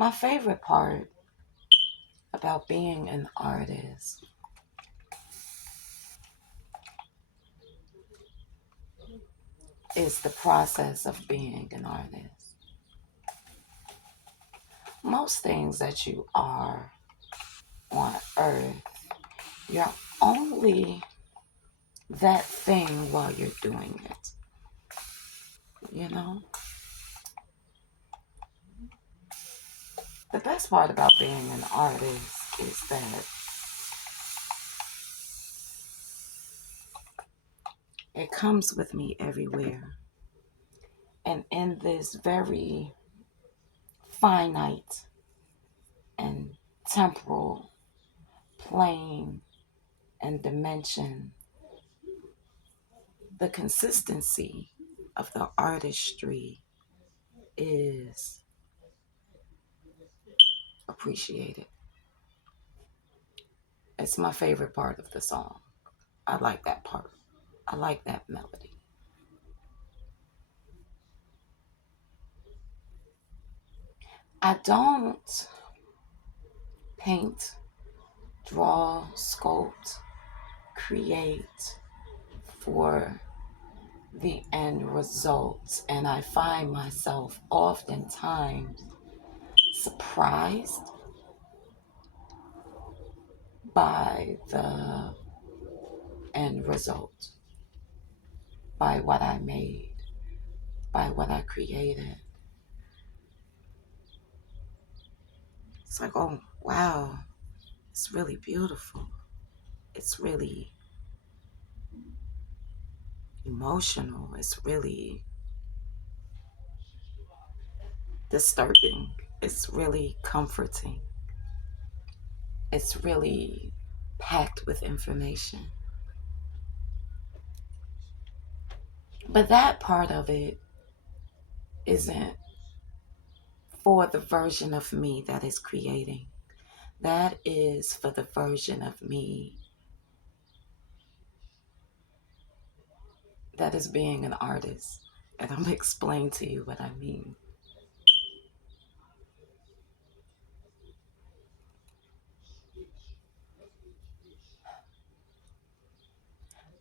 My favorite part about being an artist is the process of being an artist. Most things that you are on earth, you're only that thing while you're doing it. You know? The best part about being an artist is that it comes with me everywhere. And in this very finite and temporal plane and dimension, the consistency of the artistry is appreciated. It's my favorite part of the song. I like that part. I like that melody. I don't paint, draw, sculpt, create for the end result. And I find myself oftentimes surprised by the end result, by what I made, by what I created. It's like, oh, wow, it's really beautiful. It's really emotional. It's really disturbing. It's really comforting. It's really packed with information. But that part of it isn't for the version of me that is creating. That is for the version of me that is being an artist. And I'm going to explain to you what I mean.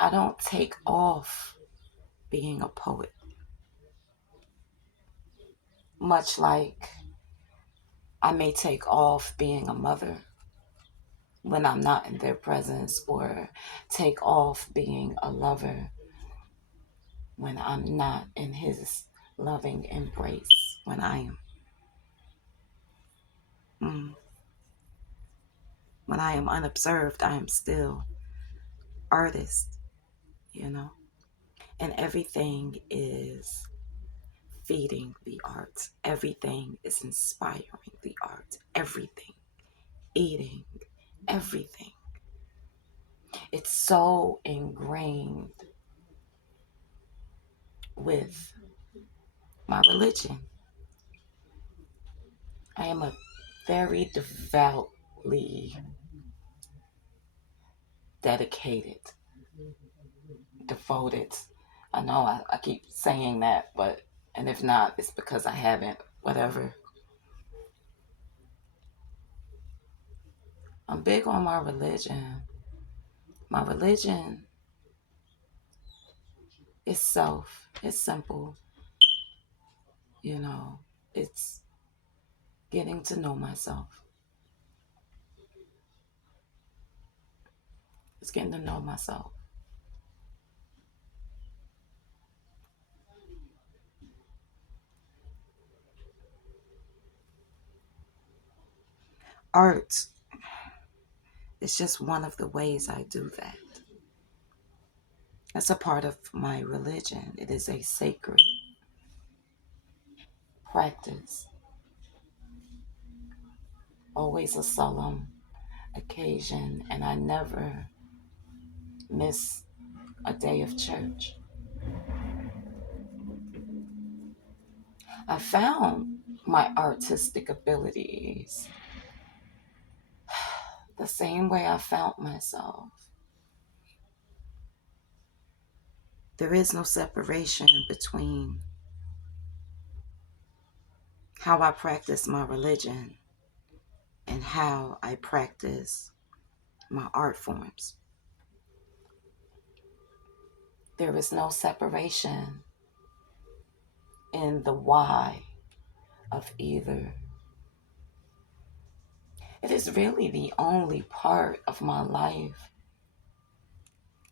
I don't take off being a poet, much like I may take off being a mother when I'm not in their presence, or take off being a lover when I'm not in his loving embrace. Mm, when I am unobserved, I am still artist, you know? And everything is feeding the art. Everything is inspiring the art. Everything. Eating. Everything. It's so ingrained with my religion. I am a very devoutly dedicated, devoted. I know I keep saying that, but, and if not, it's because I haven't, whatever. I'm big on my religion. My religion is self, it's simple, you know, it's getting to know myself. It's getting to know myself. Art is just one of the ways I do that. It's a part of my religion. It is a sacred practice, always a solemn occasion, and I never miss a day of church. I found my artistic abilities the same way I found myself. There is no separation between how I practice my religion and how I practice my art forms. There is no separation in the why of either. It is really the only part of my life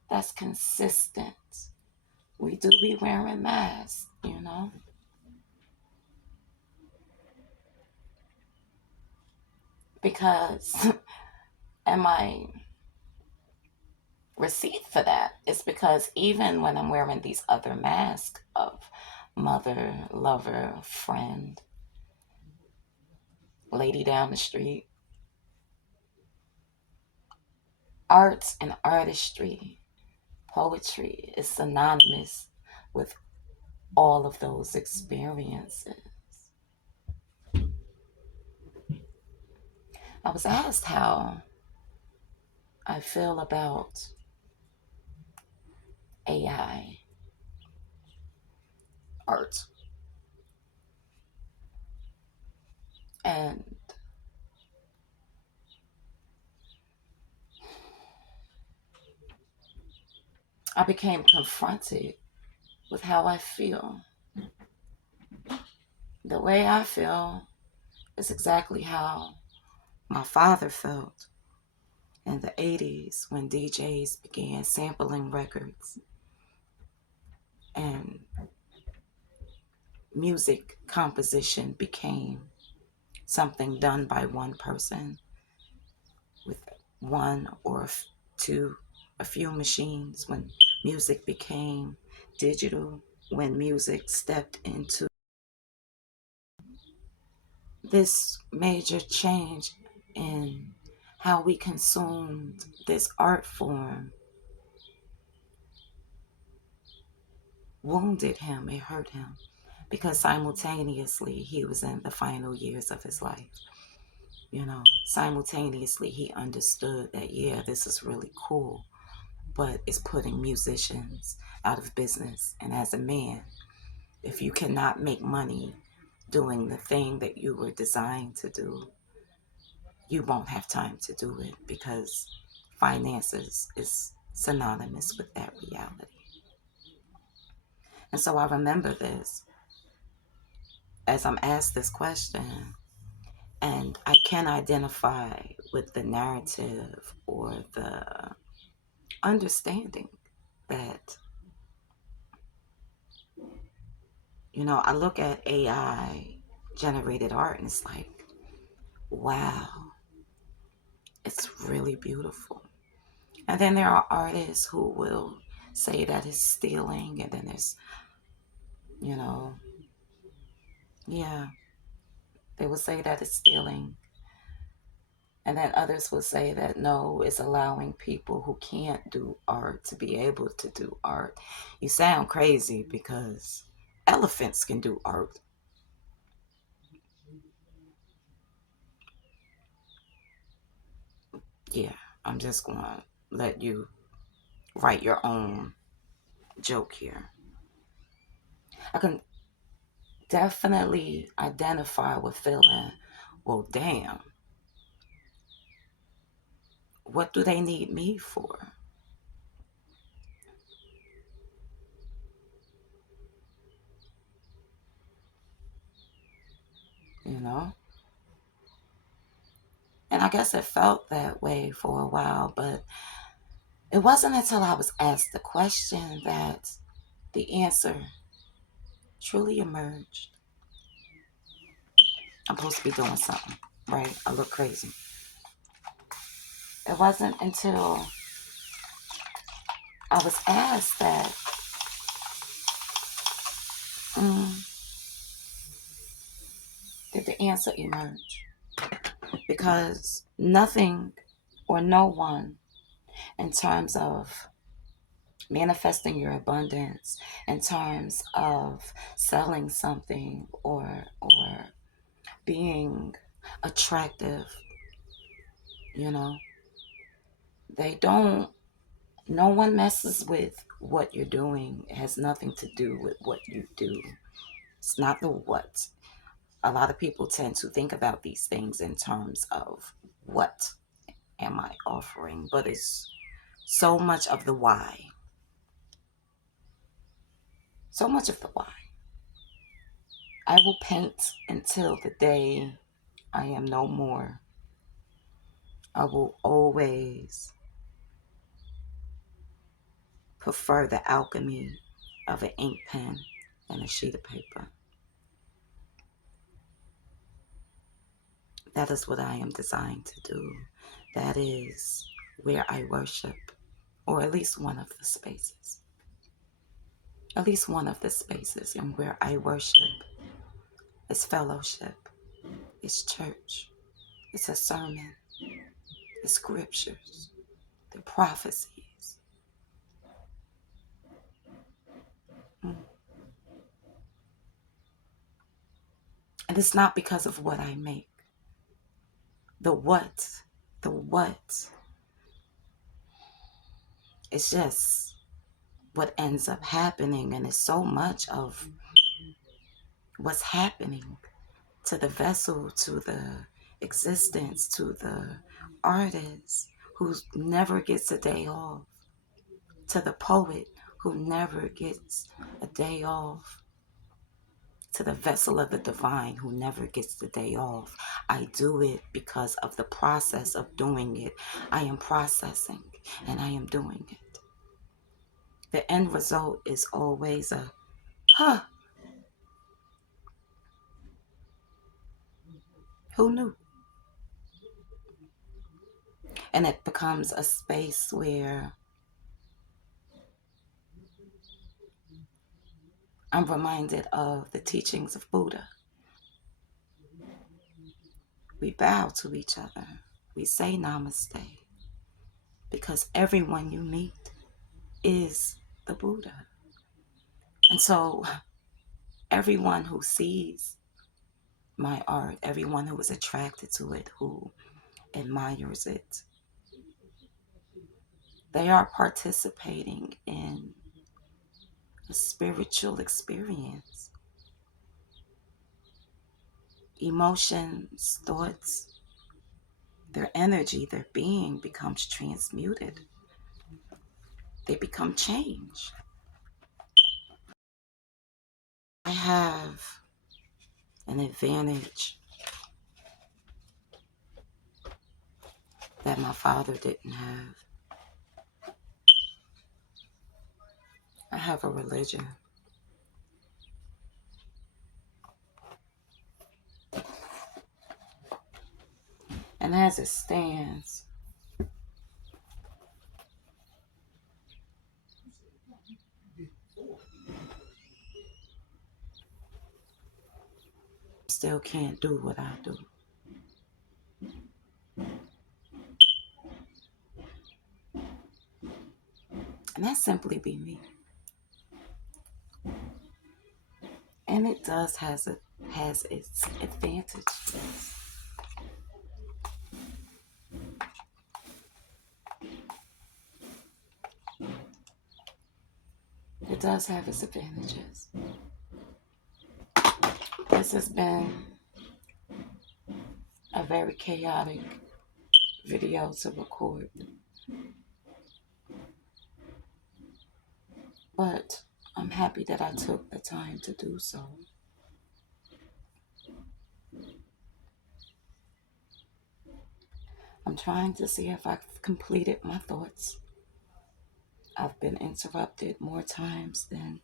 that's consistent. We do be wearing masks, because, and my receipt for that is because even when I'm wearing these other masks of mother, lover, friend, lady down the street, arts and artistry, poetry is synonymous with all of those experiences. I was asked how I feel about AI art. And I became confronted with how I feel. The way I feel is exactly how my father felt in the 80s when DJs began sampling records and music composition became something done by one person with one or two, a few machines. When music became digital, when music stepped into this major change in how we consumed this art form, wounded him, it hurt him, because simultaneously he was in the final years of his life. Simultaneously he understood that, yeah, this is really cool, but it's putting musicians out of business. And as a man, if you cannot make money doing the thing that you were designed to do, you won't have time to do it, because finances is synonymous with that reality. And so I remember this as I'm asked this question, and I can identify with the narrative or the understanding that, I look at AI generated art and it's like, wow, it's really beautiful. And then there are artists who will say that it's stealing, and then there's, you know, yeah, they will say that it's stealing. And then others will say that no, it's allowing people who can't do art to be able to do art. You sound crazy because elephants can do art. Yeah, I'm just going to let you write your own joke here. I can definitely identify with feeling, well, damn, what do they need me for? You know? And I guess it felt that way for a while, but it wasn't until I was asked the question that the answer truly emerged. I'm supposed to be doing something, right? I look crazy. It wasn't until I was asked that, mm, did the answer emerge? Because nothing or no one, in terms of manifesting your abundance, in terms of selling something or being attractive, you know, they don't, no one messes with what you're doing. It has nothing to do with what you do. It's not the what. A lot of people tend to think about these things in terms of what am I offering, but it's so much of the why. So much of the why. I will paint until the day I am no more. I will always prefer the alchemy of an ink pen and a sheet of paper. That is what I am designed to do. That is where I worship, or at least one of the spaces. At least one of the spaces, and where I worship is fellowship, it's church, it's a sermon, it's scriptures, the prophecies. Mm. And it's not because of what I make. The what, it's just what ends up happening, and it's so much of what's happening to the vessel, to the existence, to the artist who never gets a day off, to the poet who never gets a day off, to the vessel of the divine who never gets the day off. I do it because of the process of doing it. I am processing and I am doing it. The end result is always a, huh, who knew? And it becomes a space where I'm reminded of the teachings of Buddha. We bow to each other. We say namaste because everyone you meet is the Buddha. And so everyone who sees my art, everyone who is attracted to it, who admires it, they are participating in a spiritual experience. Emotions, thoughts, their energy, their being becomes transmuted. They become change. I have an advantage that my father didn't have. I have a religion. And as it stands, still can't do what I do. And that simply be me. And it has its advantages. It does have its advantages. This has been a very chaotic video to record. But I'm happy that I took the time to do so. I'm trying to see if I've completed my thoughts. I've been interrupted more times than